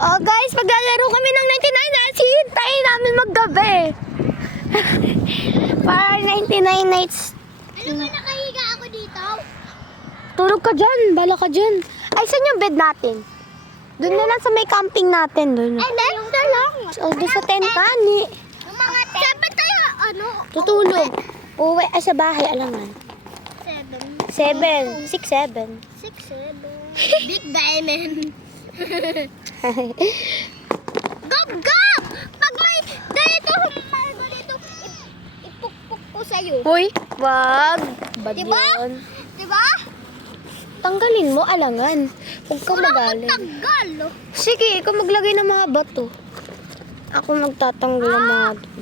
Oh guys, maglalaro kami ng 99 nights. Hihintayin namin maggabi. Para 99 nights. Alam mo, nakahiga ako dito. Tulog ka dyan, bala ka dyan. Ay, saan yung bed natin? Doon na lang sa may camping natin. Doon. Ay, next na lang. Oh, doon sa tent kani. Yung mga Saan tayo, Tutulog. Uwi, sa bahay, alangan. 7. 6, 7. 6, 7. Big diamond. Gab! Pag may ganito, ipukpuk ko sa'yo. Uy, wag. Bad Diba? yun. Diba? Tanggalin mo, alangan. Huwag kang magalit. Tagal. Sige, ikaw maglagay ng mga bato. Ako magtatanggal ng mga bato.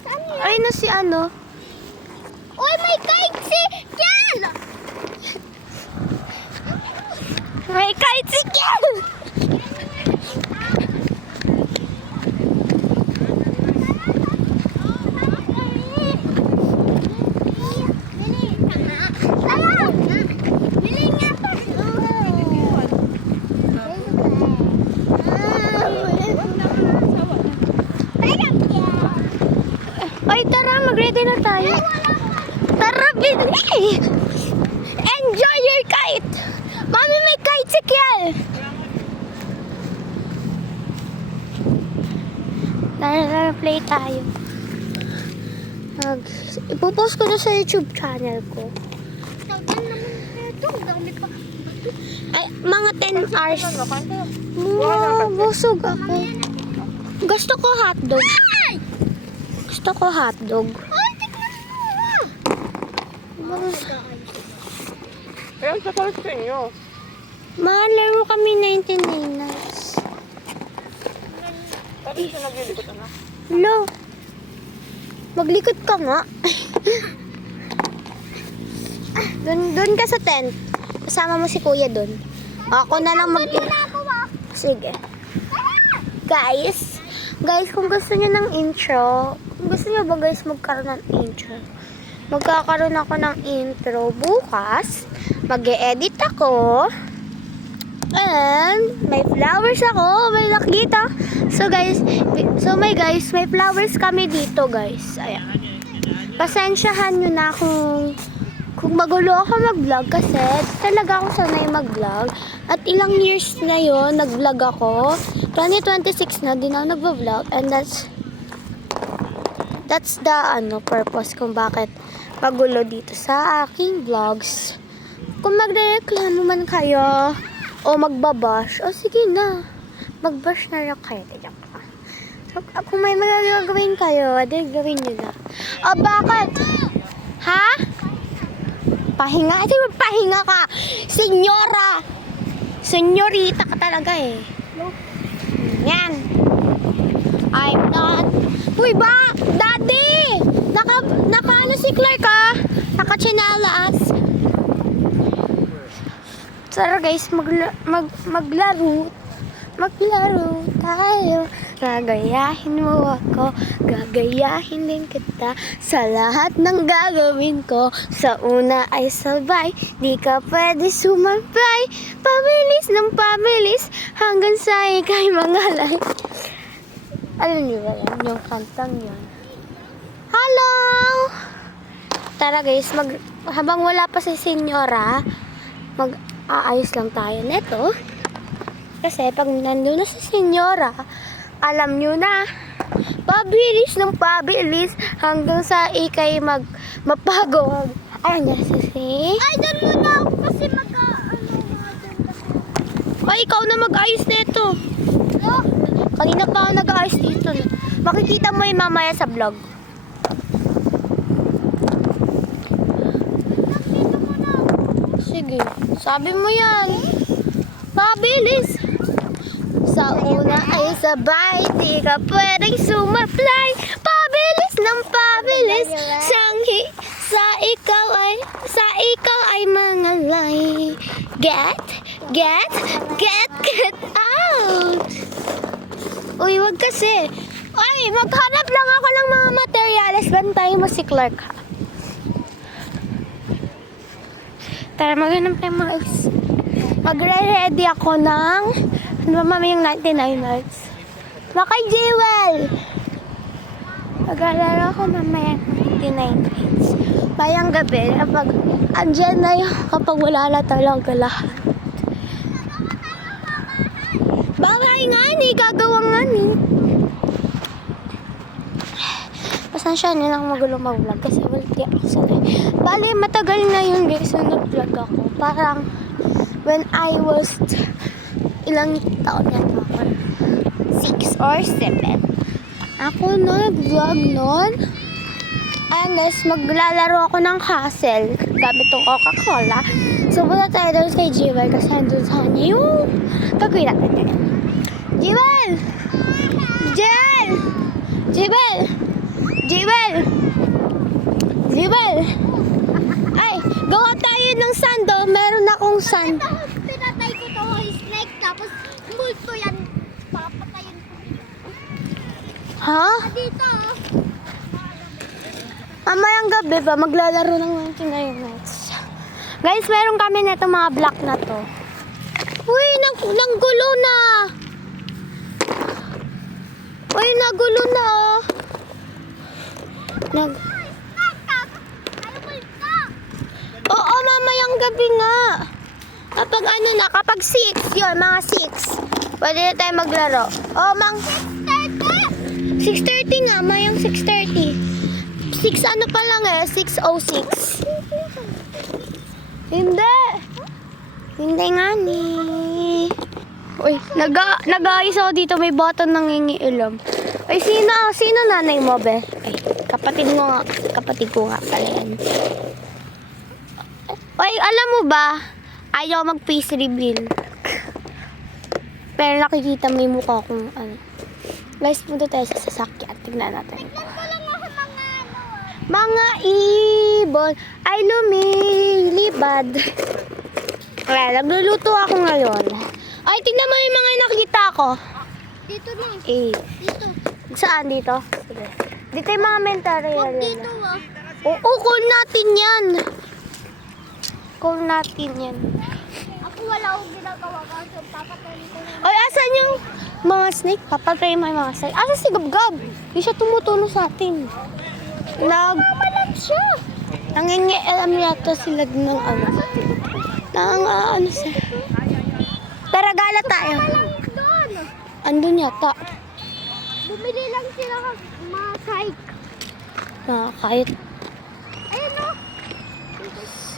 Saan yun? Ay na si ano. Uy, may kite si Kiel! May kite si Kiel! Ay, tara, mag-ready na tayo. Tara, bili! Enjoy your kite! Mami, may kite si Kiel! Tara, play tayo. Ipopost ko na sa YouTube channel ko. Tagal naman ito. Dami pa. Ay, mga 10 hours. Wow, busog ako. Gusto ko hotdog. Gusto ko hotdog. Ay, tignan mo. Ayan sa talas sa inyo. Malaro kami 99 nights. Sabi siya naglilikot na. Lo, maglikot ka nga. Doon ka sa tent. Kasama mo si kuya doon. Ako na lang mag... Sige. Guys, kung gusto niyo ng intro, kung gusto niyo ba guys magkaroon ng intro, magkakaroon ako ng intro bukas. Mag-e-edit ako. And may flowers ako, may nakita. So may flowers kami dito guys. Ayan. Pasensyahan nyo na kung magulo ako mag-vlog kasi talaga ako sanay mag-vlog. At ilang years na yon nag-vlog ako. 2026 na din ako nag-vlog. And that's the purpose kung bakit magulo dito sa aking vlogs. Kung magre-reklamo man kayo o magbabash, o sige na, magbash na lang kayo. So, kung may magagawin kayo, then gawin nyo na. O bakit? Ha? Pahinga? Ito pahinga ka. Senyora! Senyorita ka talaga eh. Yan. I'm not... Uy ba? Daddy! Naka si Clark ah? Naka-chinalas. Tara guys, maglaro tayo. Gagayahin mo ako, gagayahin din kita sa lahat ng gagawin ko. Sa una ay sabay, di ka pwede sumabay. Pabilis ng pabilis hanggang sa ikay mangalay. Alam niyo ba yan? Yung kantang yun. Hello! Tara guys, habang wala pa si Senyora, mag-aayos lang tayo neto. Kasi pag nandun na si Senyora, alam nyo na, pabilis ng pabilis hanggang sa ikay mapagod. Ayun niya si. Ay, doon muna ako kasi Ay, ikaw na mag-ayos nito. Kanina pa ako nag-ayos dito. Makikita mo yung mamaya sa vlog. Sige, sabi mo yan. Pabilis. Sa una ay sabay, di ka pwedeng sumablay. Pabilis ng pabilis, sa ikaw ay mangalay. Get out. Uy, wag kasi. Ay, maghanap lang ako ng mga materyales. Bantayin mo si Clark ha. Tara, maghanap tayo mga guys. Magre-ready ako ng ano ba mamayang 99 nights. Bakay Jewel! Mag-alala ako mamaya 99 nights. Mayang gabi, kapag andyan na yun, kapag wala na talaga lahat. Bakay nga ni, gagawa nga ni. Pasensya nyo lang magulo mag-vlog kasi walti ako sanay. Bali, matagal na yun guys na nag-vlog ako. Parang when I was ilang taon yan ako? 6 or 7. Ako nag-vlog nun. Ayan guys, maglalaro ako ng castle gamit tong Coca-Cola. So, punta tayo doon kay Jewel kasi nandun sa kanya yung gagawin natin ngayon. Jewel! Jewel! Jewel! Jewel! Jewel! Ay, gawa tayo ng sando. Meron akong sand. Tapos pinatay ko to snake, tapos multo yan. Papatayin ko. Ha? Dito. Mamayang gabi ba, maglalaro ng 99 nights. Guys, meron kami nito mga block na to. Uy, nanggulo na. Uy, nagulo na oh. Oo, mamayang gabi nga. Kapag ano na, kapag 6, yun, mga 6. Pwede na tayo maglaro. Oh, 6:30 nga, mayang 6:30. 6 ano pa lang eh, 6:06. Hindi. Hindi nga ni. Uy, nag-aayos ako dito, may button nangingiilam. Ay, sino nanay mo, be? Ay, kapatid ko nga pala yan. Ay, alam mo ba, ayaw mag-face reveal. Pero nakikita mo yung mukha kong ano. Guys, punta tayo sa sasakyan. Tignan natin. Mga ibon ay lumilipad. Kaya, nagluluto ako ngayon. Ay, tignan mo yung mga nakikita ko. Dito na. Dito. Saan dito? Sige. Dito yung mga mentalya. Huwag dito ah. Oo, call natin yan. Call natin yan. Ako wala akong ginagawa kasi papatayin ko na. Ay, asan yung mga snake? Papatay mo yung mga snake. Asan si Gab-Gab? Hindi siya tumutulong sa atin. Malat siya. Nangingialam yata sila ng ano. Ano siya. Tara, gala tayo. Doon. Andun yata. Bumili lang sila ng mga kite. Kahit Ayun o.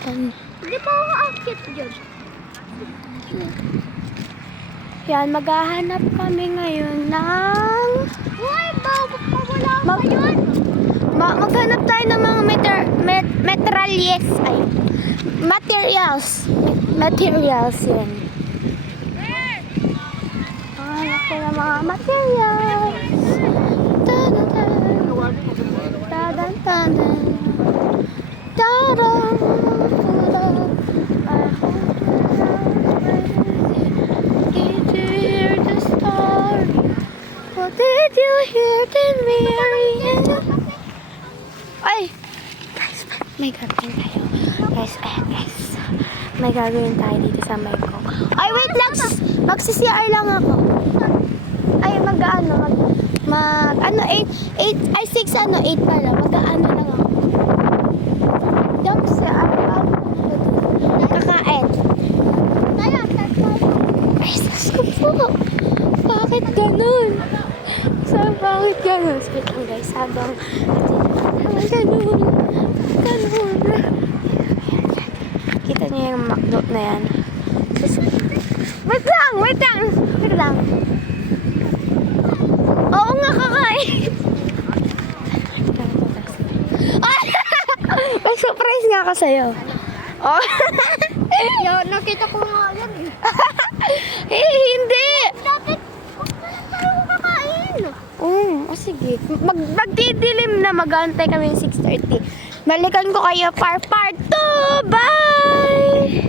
saan. Hindi pa ako akit dyan. Yan, maghahanap kami ngayon ng... Uy, bago pa wala pa yun. Maghanap tayo ng mga materials yan. Hanap ko ng mga materials. Ta-da-da. Ta-da-da-da. Ta-da. Did you hear the story? What did you hear the Marian? Ay! Guys, may gagawin tayo. Guys, may gagawin tayo dito sa mic ko. Ay, wait lang! Magsi-CR lang ako. Ay, ano, 8 pala. Mag-ano lang ako. Jump sa kakain. Ay, sas ko po. Bakit ganun? Bakit ganun? Split lang guys, habang ganun. Kita niyo yung McDo na yan. Wait lang. Oo nga, kakain. Ay! May surprise nga ako sa'yo. Oh. Nakita ko nga yan eh. Hindi. Dapat, huwag na lang tayo kakain. Sige. Magdidilim na, mag-aantay kami 6:30. Balikan ko kayo part 2. Bye!